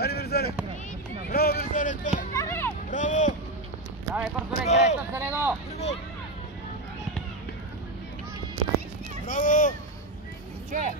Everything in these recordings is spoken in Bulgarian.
Айде, Вирзане! Браво, Вирзане! Браво! Давай, бързо, греш на зелено! Браво! Че!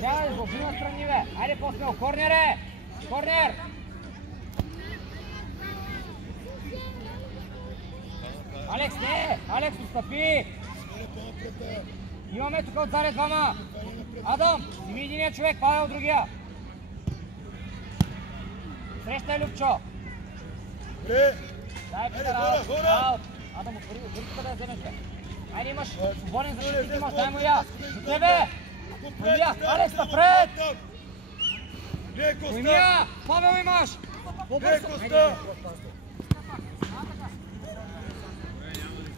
Трябва да изложи на страни, бе! Айде по-смело! Корнер е! Корнер! Алекс, не! Алекс, отстъпи! Имаме тук отзаде двама! Адам, сними единия човек, Павел другия! Срещай, Любчо! Дай Петър, аут! Адам, отвори тук да вземеш, бе! Айде, имаш свободен защитник, имаш, дай му я! За тебе! Поймия! Алекс, напред! Поймия! Павел имаш! По-бързо!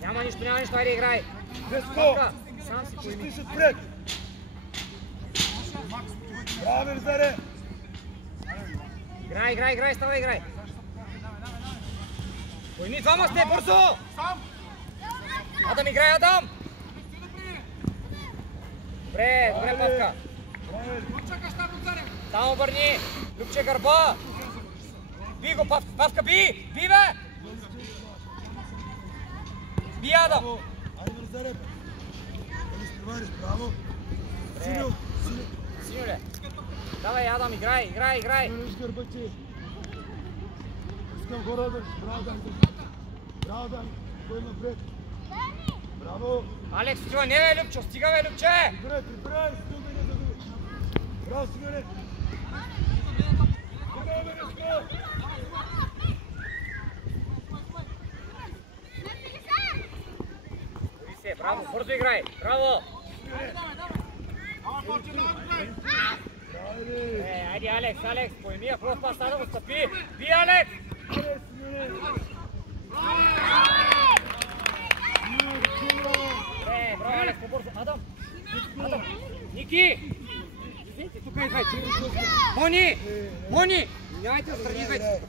Няма нищо, айде играй! Деско! Сам си пойми! Чистиш отпред! Браво, Вирзане! Играй, ставай, играй! Пойми, двама сте, бързо! Адам, играй, Адам! Добре, Павка! Там обърни! Любче гърба! Би го, Павка, би! Би, бе! Би, Адам! Айде, Вирзане! Да изпревариш, браво! Синюле! Давай, Адам, играй! Виж гърбачи! Искам хора да... Браво, Дан! Браво, Дан! Кой напред? Браво! Алекс, стига, не бе, Любчо! Стига, бе, Любче! Прибирай! Стига, не задуби! Браво, Симеоне! Браво, Вирзане! Браво, бързо играй! Браво! Айде, Алекс, пойми, ако пас, да го стъпи! Би, Алекс! Браво, Алекс, по-бързо! Адам! Ники! Излезте, тук идвайте! Мони! Минявайте отстрани, идвайте!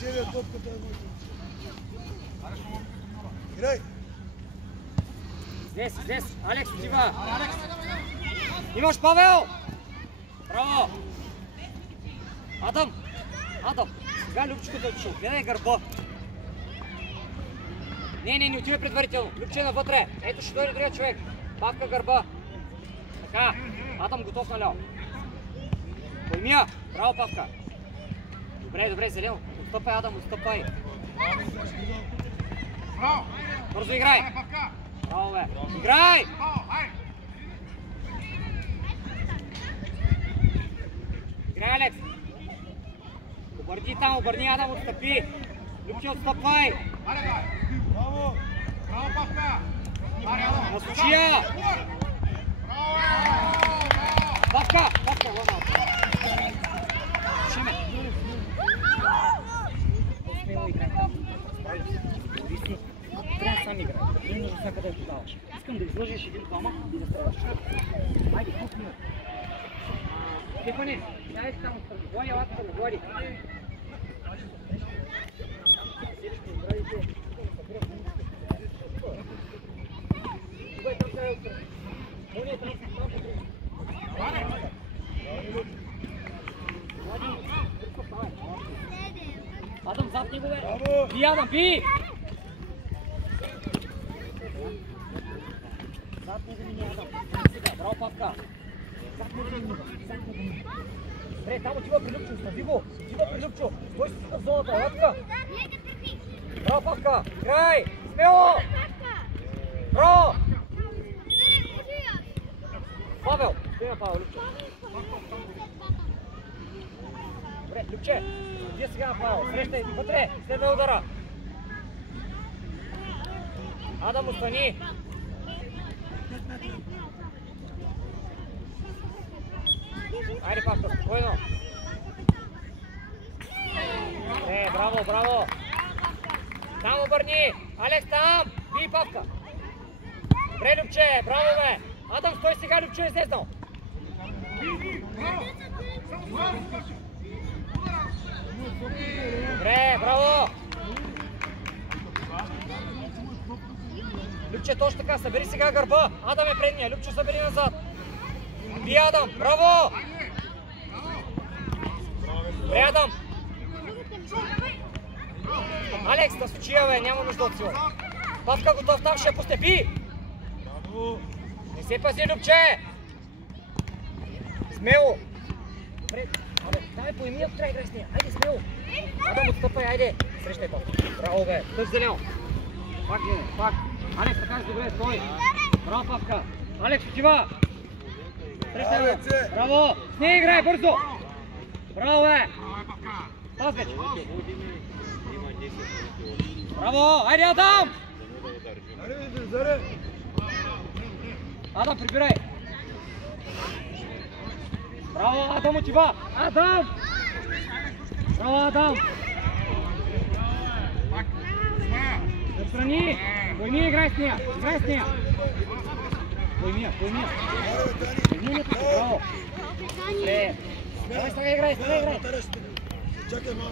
Челия топката е моята. Играй! Излез! Алекс, отива! Имаш, Павел! Браво! Адам! Сега Любчето ще отгледай гърба. Не отива предварително. Любче е навътре. Ето ще дойде другия човек. Павка гърба. Така. Адам готов наляво. Поймия. Браво, Павка. Добре, зелено. Отстъпай, Адам, отстъпай. Бързо играй. Браво, бе. Играй! Играй, Алекс. Обърни Адам, отстъпи. Любче, отстъпай. Браво! Браво, Павка! Насочия! Павка, лъна. Шиме. Смело играй там. Трябва сам играй. Не нужно всяка да подаваш. Искам да изложиш един-двама и да стреляш. Айде, тук ми. Стефане, дай си там отпреди. Води, лапата го води. Адам, зад него, бе! Би, Адам, би! Зад него ми не, Адам. Браво, Павка! Зад него ми. Добре, там отива при Любчо, остави го! Стой си в зоната, лапка! Браво, Павка! Играй! Смело! Браво! Павел! Стои на Павел, Любчо. Добре, Любче! Вие сега на Павел. Срещай вътре! Следва удара! Адам, остани! Айде, Павка, спокойно! Браво! Там обърни! Алекс, там! Би, Павка! Добре, Любче! Браво, бе! Адам, стой сега, Любче е излезнал! Добре, браво! Любче, точно така, събери сега гърба! Адам е предния, Любче, събери назад! Би, Адам, браво! Алекс, да случия, бе, няма нужда от сила. Павка готов, там ще я пусне, би! Не се пази, Любче! Смело! Добре, абе, давай поеми, ако трябва играй с нея. Айде, смело! Адам, отстъпай, айде! Срещай, Павка. Браво, бе, тъж зелено. Пак, пак. Алекс, така си добре, стой. Браво, Павка. Алекс, отива! Срещай, бе. Браво! С нея играй, бързо! Браво, бе! Пас вече! Браво! Айде, Адам! Адам, прибирай! Браво, Адам отива! Адам! Браво, Адам! Отстрани! Пойми, играй с нея! Играй с нея! Пойми, пойми! Пойми, браво! Добре! Давай, сега играй, сега играй! Чакай, ма!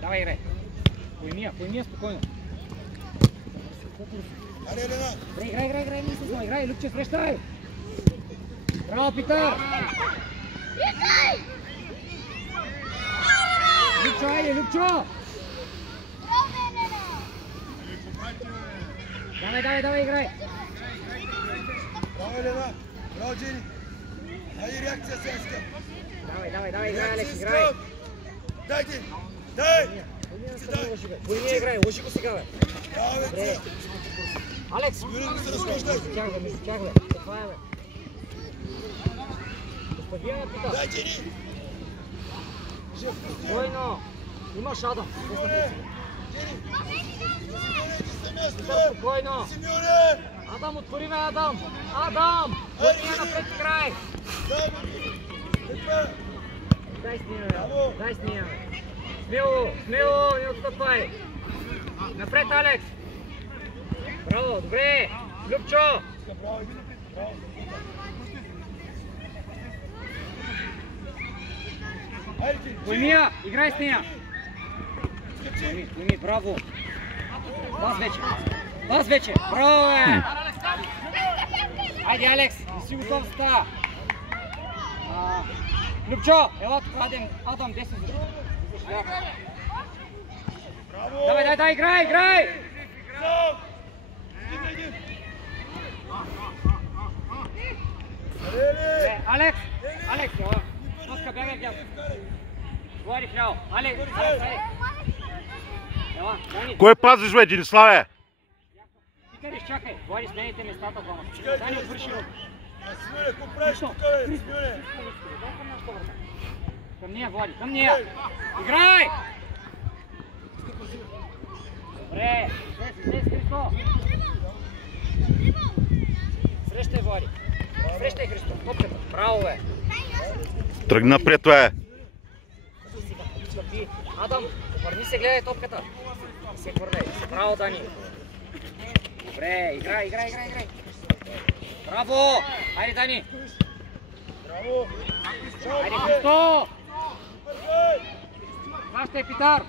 Давай, играй! Пойми, спокойно! Играй, не се играй, Любче, срещай! Браво, Питър! Любчо, айде, Любчо! Давай, играй! Браво, Елена! Браво, Джени! Айде, реакция сега иска! Давай, играй, Алекс, играй! Дайте! Дай! Пойми, играй, лъжи го сега, бе! Добре! Алекс! Сигурно се разхождаш! Не се чакай, това е, бе! Господина, Питър! Дай, Джени! Спокойно! Имаш Адам! Питър, спокойно! Адам, отвори ме, Адам! Адам! Пойми напред, играй! Дай с нея, бе! Дай с нея, бе! Смело, не отстъпай! Напред, Алекс! Браво, добре! Любчо! Поймия, играй с нея! Пойми, браво! Пас вече! Браво, бе! Айде, Алекс, не си готов за това! Любчо, ела тук, Адам, 10 защо. Давай, играй! Алекс, ела. Паска, бягай в дясно. Говори хляо. Алекс, ела, Дани. Кой пазиш, бе, Дениславе? Питър, изчакай. Говори, смените местата, двама. Дани, отвърши го. Симеоне, какво правиш тук, бе? Симеоне! Към нея, Влади, към нея! Играй! Добре! Слез, Христо! Срещай, Влади! Срещай, Христо! Топката! Браво, бе! Тръгни напред, бе! Адам, обърни се, гледай топката! Не се хвърляй! Браво, Дани! Добре, играй! Браво! Айде, Дани! Браво! Айде, Христо! Хващай, Питър!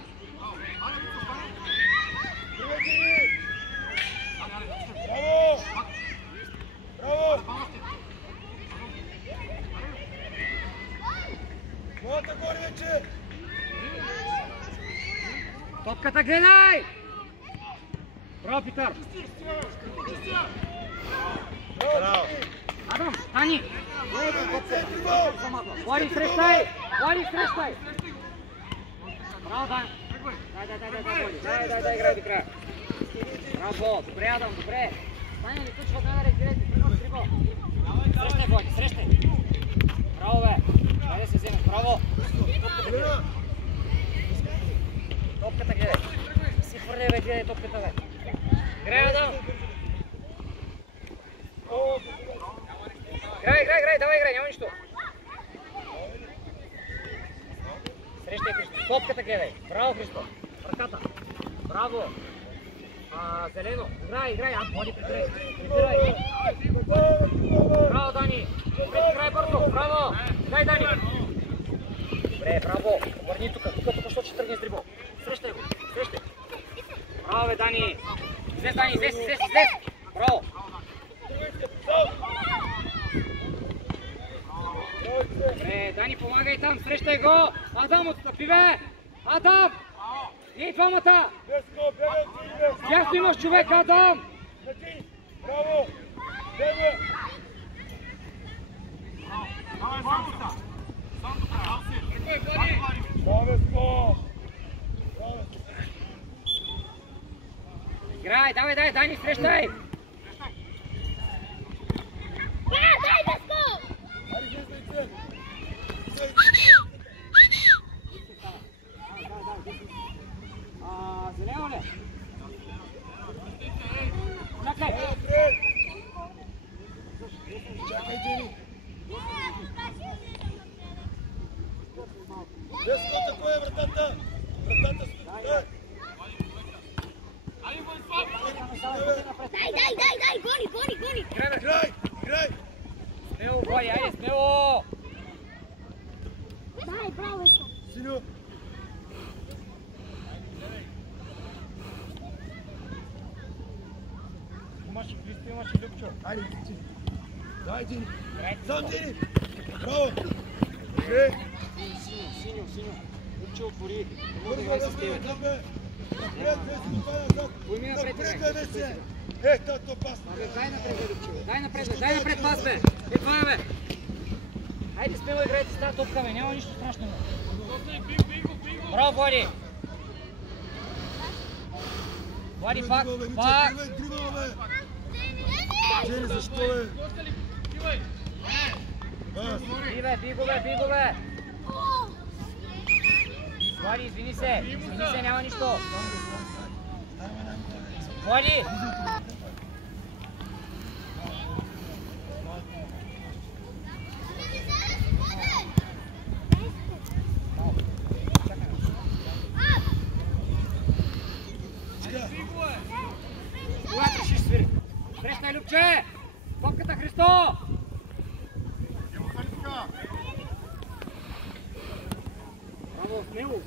Браво! Моята горе вече! Топката гледай! Браво, Питър! Браво! Адам, стани! Влади, срещай! Браво, Дан! Дай, играй до края! Браво, добре, Адам, добре! Стани, не случва да разберете, пренос дрибъл! Срещай, Влади, срещай! Браво, бе! Дай да се вземеш, браво! Топката гледай! Си хвърляй, бе, гледай топката, бе! Играй, Адам! Играй, давай играй, няма нищо! Срещай, Христо! Топката гледай! Браво, Христо! Ръката! Браво! Зелено. Играй. Води, прибирай. Браво, Дани. Играй бързо. Браво. Дай, Дани. Добре, браво. Върни тук. Тук ще тръгне с дрибъл. Срещай го. Браво, бе, Дани. Излез, Дани. Излез. Браво. Добре, Дани, помагай там. Срещай го. Адам, отстъпи, бе. Адам. И двамата. Тясно имаш човек, Адам. Браво. Играй, давай, Дани, срещай! Зелено ли? Чакай! Чакай, Джени! Деско, такова е вратата! Вратата с... Дай, гони! Играй! Смело, Влади, айде, смело! Дай, браво! Синьо! Имаше Христо, имаше Любчо. Айде, Джени! Дай, Джени! Сам, Джени! Браво! Добре! Синьо. Любчо, отвори. Не мога да Бързо, играй с тебе. напред, Поеми напред, напред, играй. тато пас! Дай напред, Любчо. Дай напред пас, бе. Това е, бе. Айде, смело играйте с тази топка, бе. Няма нищо страшно. Браво, Влади. Влади, пак. Дрибъл, бе! Джени, защо, бе? Бас! Би го, бе. Влади, извини се, няма нищо. Влади! Когато ще свири. Срещай, Любче! Топката, Христо! Браво, смело!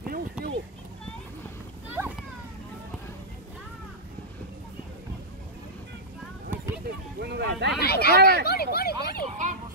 Дай, спокойно, бе! Дай, Христо, дай, бе! Гони!